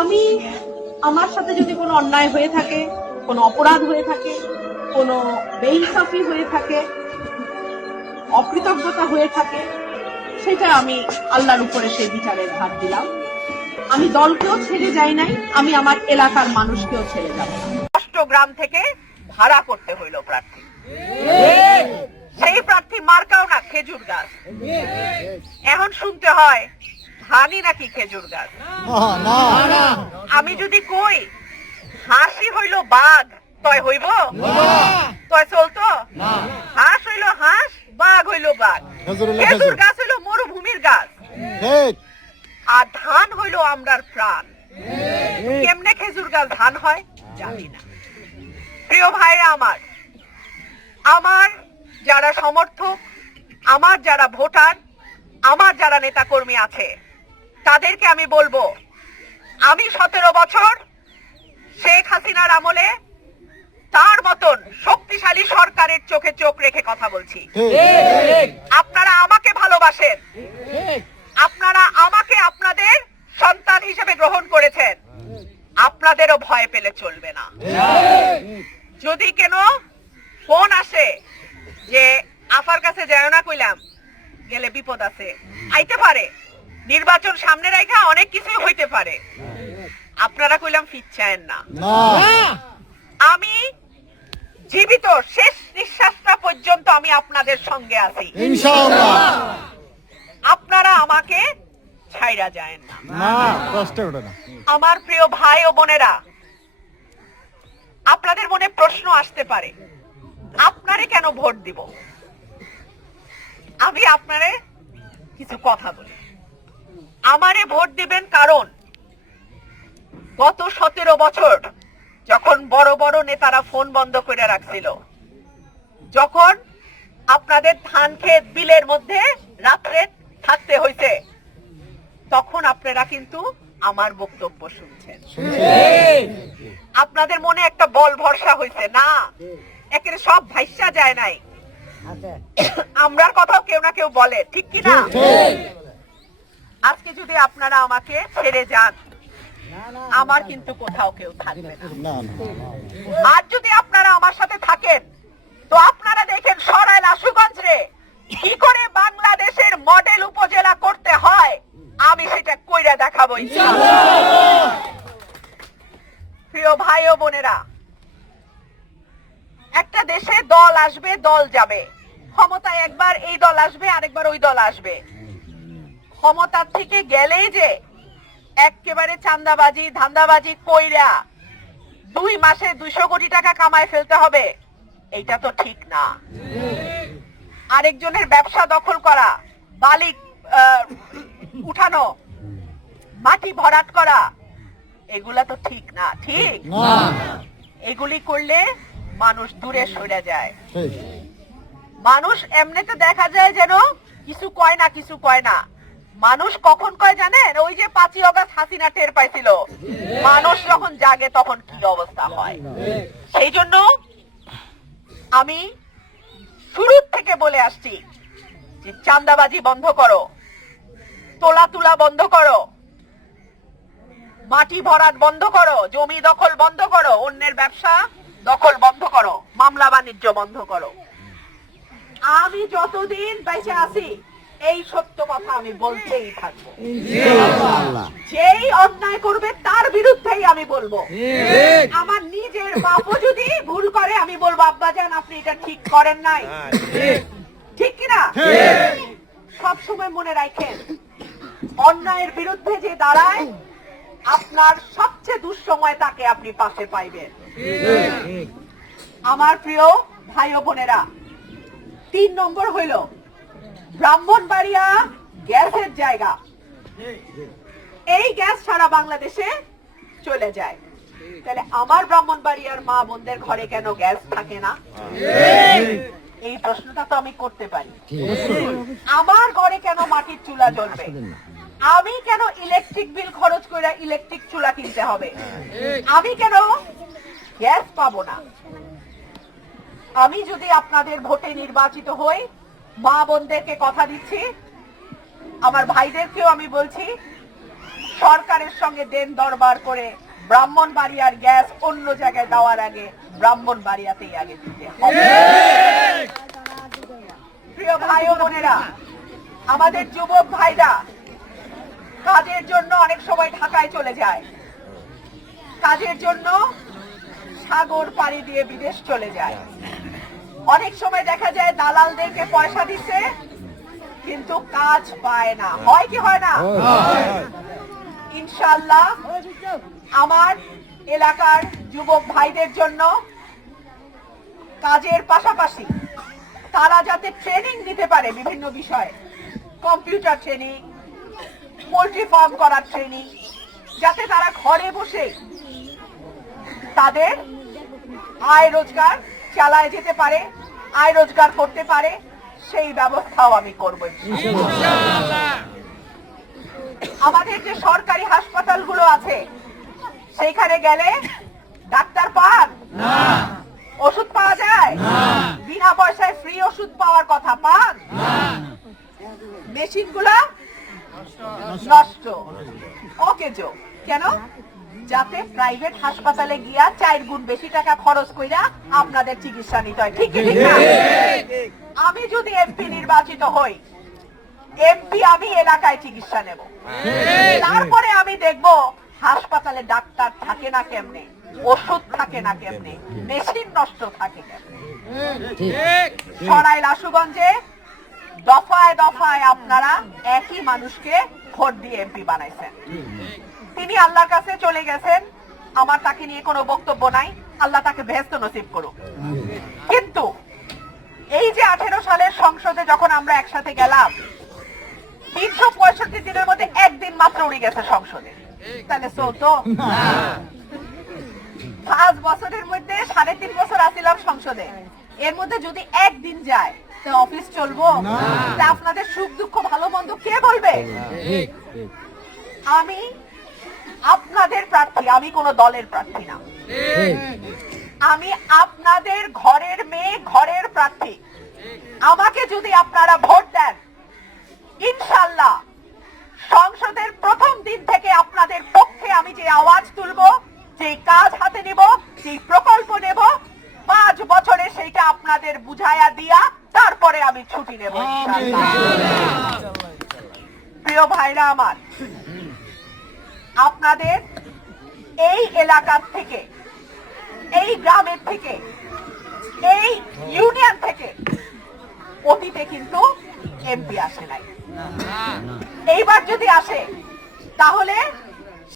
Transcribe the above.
আমি আমার সাথে যদি কোনো অন্যায় হয়ে থাকে, কোনো অপরাধ হয়ে থাকে, কোনো বেইনসাফি হয়ে থাকে, অকৃতজ্ঞতা হয়ে থাকে, সেটা আমি আল্লাহর উপরে সেই বিচারের ভার দিলাম। আমি দলকেও ছেড়ে যাই নাই, আমি আমার এলাকার মানুষকেও ছেড়ে যাব না। অষ্টগ্রাম থেকে ভাড়া করতে হইল প্রার্থী, সেই প্রার্থী মার্কাও না খেজুর গাছ। এখন শুনতে হয় ধানই নাকি খেজুর গাছ। আমি যদি কই হাসি হইল বাঘ, তয় হইব? তয় চলতো? হাঁস হইল হাঁস, বাঘ হইল বাঘ। খেজুর গাছ হইল মরুভূমির গাছ, আর ধান হইল আমরার প্রাণ। কেমনে খেজুর গাছ ধান হয় জানি না। প্রিয় ভাইরা আমার, আমার যারা সমর্থক, আমার যারা ভোটার, আমার যারা নেতাকর্মী আছে, তাদেরকে আমি বলবো, আমি 17 বছর শেখ হাসিনার আমলে তার মতন শক্তিশালী সরকারের চোখে চোখ রেখে কথা বলছি। আপনারা আমাকে ভালোবাসেন, আপনারা আমাকে আপনাদের সন্তান হিসেবে গ্রহণ করেছেন, আপনাদেরও ভয় পেলে চলবে না। যদি কেন ফোন আসে যে আফার কাছে যায় না, কইলাম গেলে বিপদ আছে, আইতে পারে, নির্বাচন সামনে রেখে অনেক কিছুই হইতে পারে, আপনারা কইলাম ফিরছেন না। আমি জীবিত শেষ নিঃশ্বাসটা পর্যন্ত আমি আপনাদের সঙ্গে আছি ইনশাআল্লাহ। আপনারা আমাকে ছাইরা যায়েন না। আমার প্রিয় ভাই ও বোনেরা, আপনাদের মনে প্রশ্ন আসতে পারে, আপনারে কেন ভোট দিব? আমি আপনারে কিছু কথা বলি। আমারে ভোট দিবেন কারণ গত 17 বছর যখন বড় বড় নেতারা ফোন বন্ধ করে রাখছিল, যখন আপনাদের ধান ক্ষেত বিলের মধ্যে রাত্রে থাকতে হইছে, তখন আপনারা কিন্তু আমার বক্তব্য শুনছেন। আপনাদের মনে একটা বল ভরসা হইছে না, একেবারে সব ভাইসা যায় নাই, আমরার কথাও কেউ না কেউ বলে, ঠিক কি না? আজকে যদি আপনারা আমাকে ছেড়ে যান, আমার কিন্তু কোথাও কেউ থাকবে না। আর যদি আপনারা আমার সাথে থাকেন, তো আপনারা দেখেন সরাইল আশুগঞ্জ রে কি করে বাংলাদেশের মডেল উপজেলা করতে হয়, আমি সেটা কইরা দেখাবো ইনশাআল্লাহ। প্রিয় ভাই ও বোনেরা, একটা দেশে দল আসবে, দল যাবে, ক্ষমতায় একবার এই দল আসবে, আরেকবার ওই দল আসবে। ক্ষমতার থেকে গেলেই যে একেবারে চাঁদাবাজি ধান্দাবাজি কইরা 2 মাসে 200 কোটি টাকা কামায় ফেলতে হবে, এইটা তো ঠিক না। আরেকজনের ব্যবসা দখল করা, বালি উঠানো, মাটি ভরাট করা, এগুলা তো ঠিক না। ঠিক এগুলি করলে মানুষ দূরে সরে যায়। মানুষ এমনিতে দেখা যায় যেন কিছু কয় না, কিছু কয় না। মানুষ কখন কয় জানেন? ওই যে 5ই আগস্ট হাসিনা টের পাইছিল, মানুষ যখন জাগে তখন কি অবস্থা হয়। সেই জন্য আমি শুরু থেকে বলে আসছি যে চাঁদাবাজি বন্ধ করো, তোলা তুলা বন্ধ করো, মাটি ভরাট বন্ধ করো, জমি দখল বন্ধ করো, অন্যের ব্যবসা দখল বন্ধ করো, মামলা বাণিজ্য বন্ধ করো। আমি যতদিন বেঁচে আছি এই সত্য কথা আমি বলতেই থাকবো। যেই অন্যায় করবে তার বিরুদ্ধেই আমি বলবো। আমার নিজের বাপও যদি ভুল করে, আমি বলবো আব্বাজান আপনি এটা ঠিক করেন নাই, ঠিক কিনা? সব সময় মনে রাখেন, অন্যায়ের বিরুদ্ধে যে দাঁড়ায়, আপনার সবচেয়ে দুঃসময় তাকে আপনি পাশে পাইবেন। আমার প্রিয় ভাই ও বোনেরা, 3 নম্বর হইল ব্রাহ্মণবাড়িয়া গ্যাসের জায়গা। এই গ্যাস সারা বাংলাদেশে চলে যায়, তাহলে আমার ব্রাহ্মণবাড়িয়ার মা বোনদের ঘরে কেন গ্যাস থাকে না? এই প্রশ্নটা তো আমি করতে পারি। আমার ঘরে কেন মাটির চুলা জ্বলবে? আমি কেন ইলেকট্রিক বিল খরচ করে ইলেকট্রিক চুলা কিনতে হবে? আমি কেন গ্যাস পাবো না? আমি যদি আপনাদের ভোটে নির্বাচিত হই, মা বোনদেরকে কথা দিচ্ছি, আমার ভাইদেরকেও আমি বলছি, সরকারের সঙ্গে দেন দরবার করে ব্রাহ্মণবাড়িয়ার গ্যাস অন্য জায়গায় দেওয়ার আগে ব্রাহ্মণবাড়িয়াতেই আগে দিতে হবে। প্রিয় ভাই ও বোনেরা, আমাদের যুবক ভাইরা কাজের জন্য অনেক সময় ঢাকায় চলে যায়, কাজের জন্য সাগর পাড়ি দিয়ে বিদেশ চলে যায়। অনেক সময় দেখা যায় দালালদেরকে পয়সা দিচ্ছে কিন্তু কাজ পায় না, হয় কি হয় না? ইনশাআল্লাহ আমার এলাকার যুবক ভাইদের জন্য কাজের পাশাপাশি তারা যাতে ট্রেনিং দিতে পারে বিভিন্ন বিষয়ে, কম্পিউটার ট্রেনিং, পোল্ট্রি ফার্ম করার ট্রেনিং, যাতে তারা ঘরে বসে তাদের আয় রোজগার চালায় যেতে পারে, আয় রোজগার করতে পারে, সেই ব্যবস্থাও আমি করব। আমাদের যে সরকারি হাসপাতালগুলো আছে সেইখানে গেলে ডাক্তার পান না, ওষুধ পাওয়া যায় না, বিনা পয়সায় ফ্রি ওষুধ পাওয়ার কথা পান না, মেশিনগুলো নষ্ট। ওকে জো কেন? যাতে প্রাইভেট হাসপাতালে গিয়া 4 গুণ বেশি টাকা খরচ কইরা আপনাদের চিকিৎসা নিতে হয়, ঠিক ঠিক না? আমি যদি এমপি নির্বাচিত হই, এমপি আমি এলাকায় চিকিৎসা নেব, তারপরে আমি দেখব হাসপাতালে ডাক্তার থাকে না কেমনে, ওষুধ থাকে না কেমনে, মেশিন নষ্ট থাকে কেমনে। সরাইল আশুগঞ্জে দফায় দফায় আপনারা একই মানুষকে ভোট দিয়ে এমপি বানাইছেন। তিনি আল্লাহর কাছে চলে গেছেন, আমার তাকে নিয়ে কোনো বক্তব্য নাই, আল্লাহ তাকে বেহেশত নসিব করুক। কিন্তু এই যে 18 সালের সংসদে যখন আমরা একসাথে গেলাম, 365 দিনের মধ্যে একদিন মাত্র উড়ে গেছে সংসদে, তাহলে চলতো? 5 বছরের মধ্যে 3.5 বছর আসিলাম সংসদে, এর মধ্যে যদি একদিন যায় তো অফিস চলবো? তা আপনাদের সুখ দুঃখ ভালো মন্দ কে বলবে? আমি আপনাদের প্রার্থী, আমি কোনো দলের প্রার্থী না, আমি আপনাদের ঘরের মেয়ে, ঘরের প্রার্থী। আমাকে যদি আপনারা ভোট দেন, ইনশাআল্লাহ সংসদের প্রথম দিন থেকে আপনাদের পক্ষে আমি যে আওয়াজ তুলবো, যে কাজ হাতে নিব, যে প্রকল্প নেব, 5 বছরে সেইটা আপনাদের বুঝাইয়া দিয়া তারপরে আমি ছুটি নেব ইনশাআল্লাহ। প্রিয় ভাইরা আমার, আপনাদের এই এলাকার থেকে, এই গ্রামের থেকে, এই ইউনিয়ন থেকে অতীতে কিন্তু এমপি আসে নাই। এইবার যদি আসে তাহলে